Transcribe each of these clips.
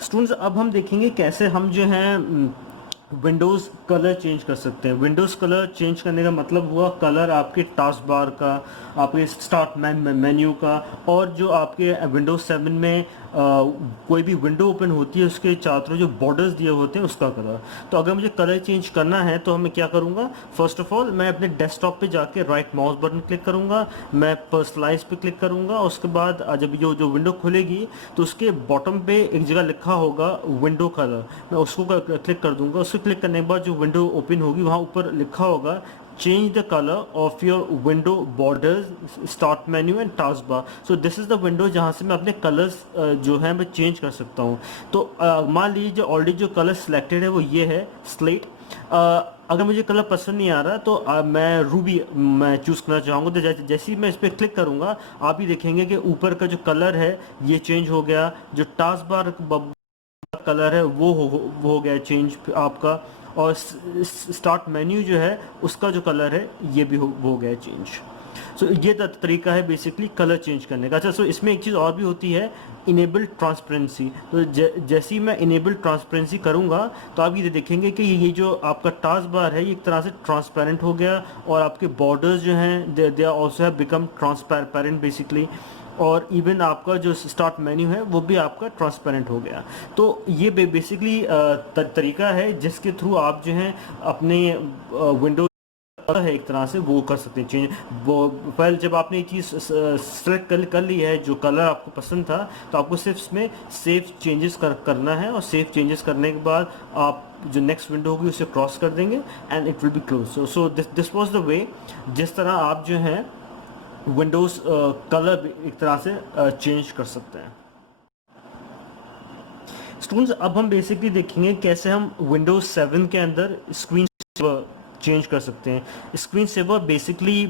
Students अब हम देखेंगे कैसे हम जो है विंडोज़ कलर चेंज कर सकते हैं। विंडोज़ कलर चेंज करने का मतलब हुआ कलर आपके टास्क बार का, आपके स्टार्ट मेन्यू का, और जो आपके विंडोज़ 7 में कोई भी विंडो ओपन होती है उसके चारों तरफ जो बॉर्डर्स दिए होते हैं उसका कलर। तो अगर मुझे कलर चेंज करना है तो मैं क्या करूँगा, फर्स्ट ऑफ ऑल मैं अपने डेस्कटॉप पे जाके राइट माउस बटन क्लिक करूँगा, मैं पर्सनलाइज पे क्लिक करूँगा। उसके बाद जब जो विंडो खुलेगी तो उसके बॉटम पे एक जगह लिखा होगा विंडो कलर, मैं उसको क्लिक कर दूंगा। उसको क्लिक करने के बाद जो विंडो ओपन होगी वहाँ ऊपर लिखा होगा change the colour of your window borders start menu and task bar. So this is the window जहाँ से मैं अपने कलर्स जो है मैं चेंज कर सकता हूँ। तो मान लीजिए जो ऑलरेडी जो कलर सिलेक्टेड है वो ये है स्लेट। अगर मुझे कलर पसंद नहीं आ रहा तो मैं रूबी मैं चूज़ करना चाहूँगा। तो जैसे ही मैं इस पर क्लिक करूँगा आप ही देखेंगे कि ऊपर का जो कलर है ये चेंज हो गया, जो टास्क बार कलर है वो हो गया चेंज आपका, और स्टार्ट मेन्यू जो है उसका जो कलर है ये भी हो गया चेंज। सो ये तरीका है बेसिकली कलर चेंज करने का। अच्छा, सो इसमें एक चीज़ और भी होती है, इनेबल ट्रांसपेरेंसी। तो जैसे ही मैं इनेबल ट्रांसपेरेंसी करूँगा तो आप ये देखेंगे कि ये जो आपका टास्क बार है ये एक तरह से ट्रांसपेरेंट हो गया, और आपके बॉर्डर्स जो हैं they are also have become transparent basically, और इवन आपका जो स्टार्ट मेन्यू है वो भी आपका ट्रांसपेरेंट हो गया। तो ये बेसिकली तरीका है जिसके थ्रू आप जो है अपने विंडो है एक तरह से वो कर सकते हैं चेंज। वो पहले जब आपने ये चीज़ सेलेक्ट कर ली है जो कलर आपको पसंद था, तो आपको सिर्फ इसमें सेव चेंजेस करना है, और सेव चेंजेस करने के बाद आप जो नेक्स्ट विंडो होगी उसे क्रॉस कर देंगे and it will be close. So this was the वे जिस तरह आप जो है विंडोज़ कलर एक तरह से चेंज कर सकते हैं। स्टूडेंट्स अब हम बेसिकली देखेंगे कैसे हम विंडोज़ 7 के अंदर स्क्रीन चेंज कर सकते हैं। स्क्रीन सेवर बेसिकली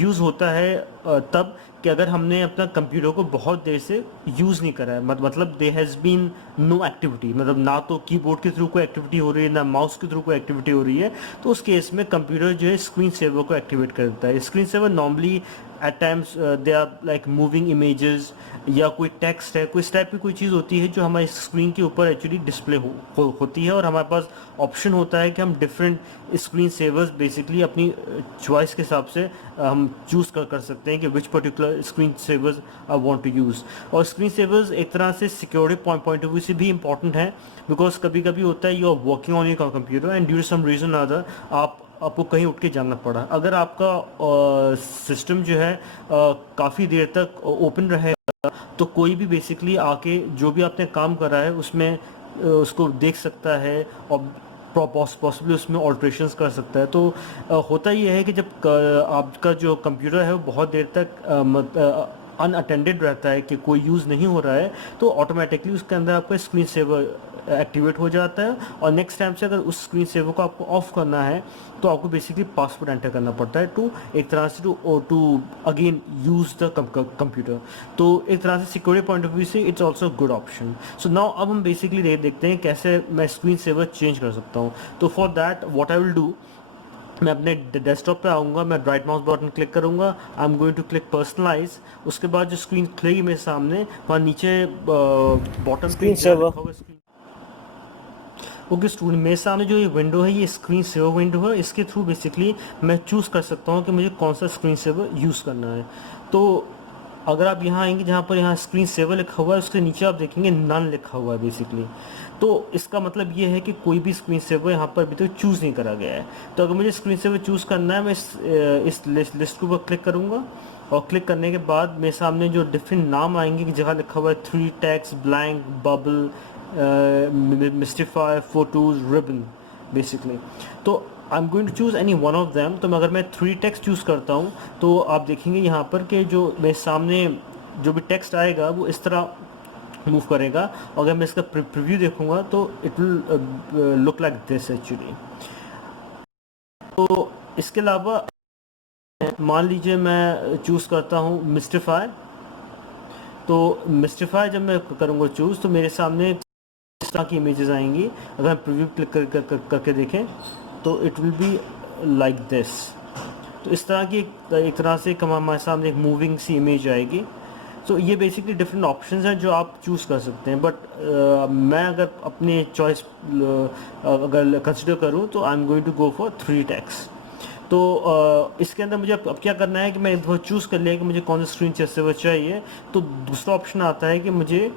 यूज़ होता है तब कि अगर हमने अपना कंप्यूटर को बहुत देर से यूज़ नहीं करा है, मतलब there has been no activity, मतलब ना तो कीबोर्ड के थ्रू कोई एक्टिविटी हो रही है ना माउस के थ्रू कोई एक्टिविटी हो रही है, तो उस केस में कंप्यूटर जो है स्क्रीन सेवर को एक्टिवेट कर देता है। Screen saver normally at times they are like moving images, या कोई टेक्स्ट है, कोई इस टाइप की कोई चीज़ होती है जो हमारी स्क्रीन के ऊपर एक्चुअली डिस्प्ले होती है, और हमारे पास ऑप्शन होता है कि हम डिफरेंट स्क्रीन सेवर्स बेसिकली अपनी चॉइस के हिसाब से हम चूज़ कर सकते हैं कि which particular screen savers I want to use. और स्क्रीन सेवर्स एक तरह से सिक्योरिटी पॉइंट ऑफ व्यू से भी इंपॉर्टेंट है, बिकॉज कभी कभी होता है you are working on your computer and due to some reason other आपको कहीं उठ के जाना पड़ा। अगर आपका सिस्टम जो है काफ़ी देर तक ओपन रहे तो कोई भी बेसिकली आके जो भी आपने काम करा है उसमें उसको देख सकता है और पॉसिबली उसमें ऑल्ट्रेशंस कर सकता है। तो होता ये है कि जब आपका जो कंप्यूटर है वो बहुत देर तक अनअटेंडेड रहता है कि कोई यूज़ नहीं हो रहा है, तो ऑटोमेटिकली उसके अंदर आपका स्क्रीन सेवर एक्टिवेट हो जाता है, और नेक्स्ट टाइम से अगर उस स्क्रीन सेवर को आपको ऑफ करना है तो आपको बेसिकली पासवर्ड एंटर करना पड़ता है टू एक तरह से to again use the computer. तो एक तरह से सिक्योरिटी पॉइंट ऑफ व्यू से it's also good option. So now अब हम बेसिकली देखते हैं कैसे मैं स्क्रीन सेवर चेंज कर सकता हूँ। तो for that what I will do, मैं अपने डेस्कटॉप पे आऊँगा, मैं राइट माउस बटन क्लिक करूँगा, I am going to click personalise. उसके बाद जो स्क्रीन खुलेगी मेरे सामने वहाँ नीचे bottom screen saver. Okay student, मेरे सामने जो ये विंडो है ये स्क्रीन सेवर विंडो है। इसके थ्रू बेसिकली मैं चूज़ कर सकता हूँ कि मुझे कौन सा स्क्रीन सेवर यूज़ करना है। तो अगर आप यहाँ आएंगे जहाँ पर यहाँ स्क्रीन सेवर लिखा हुआ है उसके नीचे आप देखेंगे नन लिखा हुआ है बेसिकली। तो इसका मतलब ये है कि कोई भी स्क्रीन सेवर यहाँ पर अभी तक चूज़ नहीं करा गया है। तो अगर मुझे स्क्रीन सेवर चूज़ करना है मैं इस लिस्ट के ऊपर क्लिक करूँगा, और क्लिक करने के बाद मेरे सामने जो डिफरेंट नाम आएंगे कि जगह लिखा हुआ है 3 text, blank, bubble, mystify, photos, ribbon basically. तो I am going to choose any one of them. तो मैं अगर मैं 3 टेक्स्ट चूज़ करता हूँ तो आप देखेंगे यहाँ पर कि जो मेरे सामने जो भी टेक्स्ट आएगा वो इस तरह मूव करेगा। अगर मैं इसका प्रीव्यू देखूंगा तो it will look like this actually. तो इसके अलावा मान लीजिए मैं चूज़ करता हूँ मिस्टिफाई। तो मिस्टिफाई जब मैं करूँगा चूज़ तो मेरे सामने इस तरह की इमेजेस आएंगी। अगर हम प्रीव्यू क्लिक करके देखें तो it will be like this. तो इस तरह की एक तरह से हमारे सामने एक मूविंग सी इमेज आएगी। सो ये बेसिकली डिफरेंट ऑप्शंस हैं जो आप चूज़ कर सकते हैं, बट मैं अगर अपनी चॉइस अगर कंसिडर करूँ तो I am going to go for 3 tax. तो इसके अंदर मुझे अब क्या करना है कि मैं वो चूज़ कर लिया कि मुझे कौन सा स्क्रीन सेवर चाहिए। तो दूसरा ऑप्शन आता है कि मुझे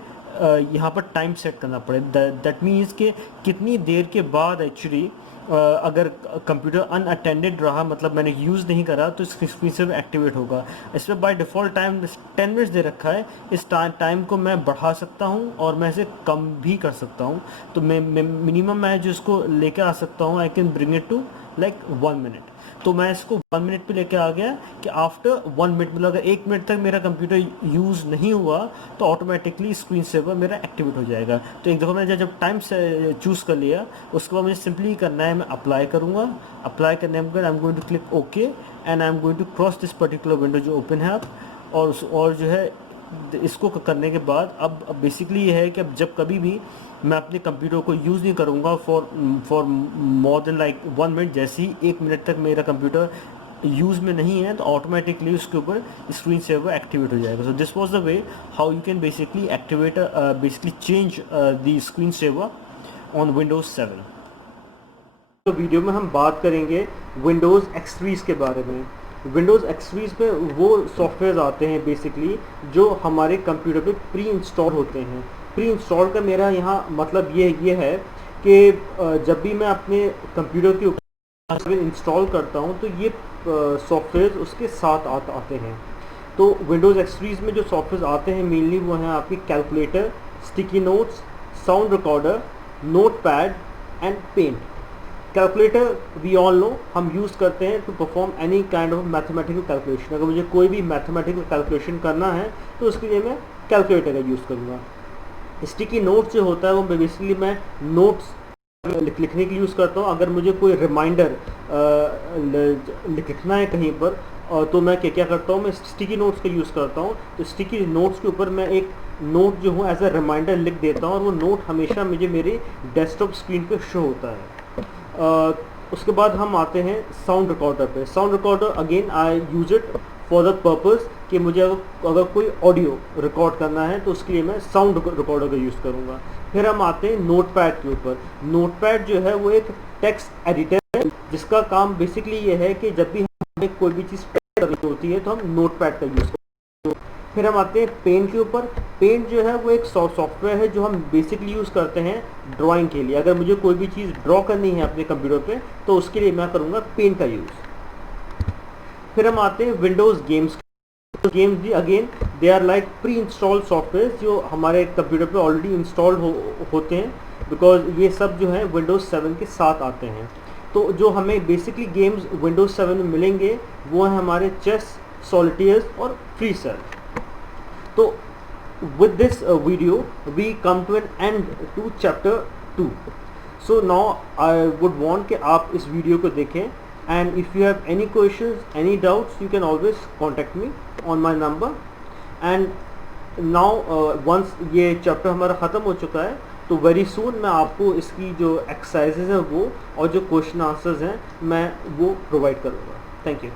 यहाँ पर टाइम सेट करना पड़े। दैट मीन्स कि कितनी देर के बाद एक्चुअली अगर कंप्यूटर अनअटेंडेड रहा, मतलब मैंने यूज़ नहीं करा, तो स्क्रीन सेवर एक्टिवेट होगा। इस पर बाय डिफ़ॉल्ट टाइम 10 मिनट्स दे रखा है। इस टाइम को मैं बढ़ा सकता हूँ और मैं इसे कम भी कर सकता हूँ। तो मैं मिनिमम मैं जो इसको लेकर आ सकता हूँ, I can bring it to like 1 minute. तो मैं इसको 1 मिनट पे लेके आ गया कि आफ्टर 1 मिनट, मतलब अगर 1 मिनट तक मेरा कंप्यूटर यूज़ नहीं हुआ तो ऑटोमेटिकली स्क्रीन सेवर मेरा एक्टिवेट हो जाएगा। तो एक दफ़ा मैंने जब टाइम से चूज़ कर लिया, उसके बाद मुझे सिंपली करना है, मैं अप्लाई करूँगा। अप्लाई करने के बाद I am going to click okay and I am going to cross this particular window जो ओपन है अब। और जो है इसको करने के बाद अब बेसिकली ये है कि अब जब कभी भी मैं अपने कंप्यूटर को यूज़ नहीं करूँगा for more than like 1 minute, जैसे ही 1 मिनट तक मेरा कंप्यूटर यूज़ में नहीं है तो ऑटोमेटिकली उसके ऊपर स्क्रीन सेवर एक्टिवेट हो जाएगा। So this was the way how you can basically activate basically change the screen saver on Windows 7। तो वीडियो में हम बात करेंगे विंडोज़ एक्सट्रीज के बारे में। विंडोज़ एक्सट्रीज पे वो सॉफ्टवेयर आते हैं बेसिकली जो हमारे कंप्यूटर पे प्री इंस्टॉल होते हैं। प्री इंस्टॉल का मेरा यहाँ मतलब ये है कि जब भी मैं अपने कंप्यूटर के ऊपर इंस्टॉल करता हूँ तो ये सॉफ्टवेयर उसके साथ आते हैं। तो विंडोज़ एक्सट्रीज में जो सॉफ्टवेयर आते हैं मेनली वो हैं आपकी calculator, sticky notes, sound recorder, notepad and paint. Calculator we all know हम यूज़ करते हैं to perform any kind of mathematical calculation. अगर मुझे कोई भी मैथमेटिकल कैलकुलेशन करना है तो उसके लिए मैं कैलकुलेटर का यूज़ करूँगा। स्टिकी नोट्स जो होता है वो बेसिकली मैं नोट्स लिखने के लिए यूज़ करता हूँ। अगर मुझे कोई रिमाइंडर लिखना है कहीं पर तो मैं क्या करता हूँ, मैं स्टिकी नोट्स का यूज़ करता हूँ। तो स्टिकी नोट्स के ऊपर मैं एक नोट जो हूँ एज अ रिमाइंडर लिख देता हूँ और वो नोट हमेशा मुझे मेरे डेस्कटॉप स्क्रीन पे शो होता है। उसके बाद हम आते हैं साउंड रिकॉर्डर पे। Sound recorder again I use it for the purpose कि मुझे अगर कोई ऑडियो रिकॉर्ड करना है तो उसके लिए मैं साउंड रिकॉर्डर का यूज़ करूँगा। फिर हम आते हैं नोटपैड के ऊपर। नोटपैड जो है वो एक टेक्स्ट एडिटर है जिसका काम बेसिकली ये है कि जब भी हमें कोई भी चीज़ करनी होती है तो हम नोटपैड का यूज़ करते हैं। फिर हम आते हैं पेंट के ऊपर। पेंट जो है वो एक सॉफ्टवेयर है जो हम बेसिकली यूज़ करते हैं ड्राइंग के लिए। अगर मुझे कोई भी चीज़ ड्रॉ करनी है अपने कंप्यूटर पे तो उसके लिए मैं करूँगा पेंट का यूज़। फिर हम आते हैं विंडोज़ गेम्स। गेम्स भी again they are like pre install software जो हमारे कंप्यूटर पे ऑलरेडी इंस्टॉल होते हैं, बिकॉज ये सब जो है विंडोज़ 7 के साथ आते हैं। तो जो हमें बेसिकली गेम्स विंडोज़ 7 में मिलेंगे वो हैं हमारे चेस, सॉलिटेयर्स और फ्री सेल। तो with this video we come to an end to chapter 2. So now I would want कि आप इस वीडियो को देखें and if you have any questions, any doubts, you can always contact me on my number. And now once ये chapter हमारा ख़त्म हो चुका है तो वेरी सून मैं आपको इसकी जो एक्सरसाइजेज हैं वो और जो क्वेश्चन आंसर्स हैं मैं वो प्रोवाइड करूँगा। Thank you.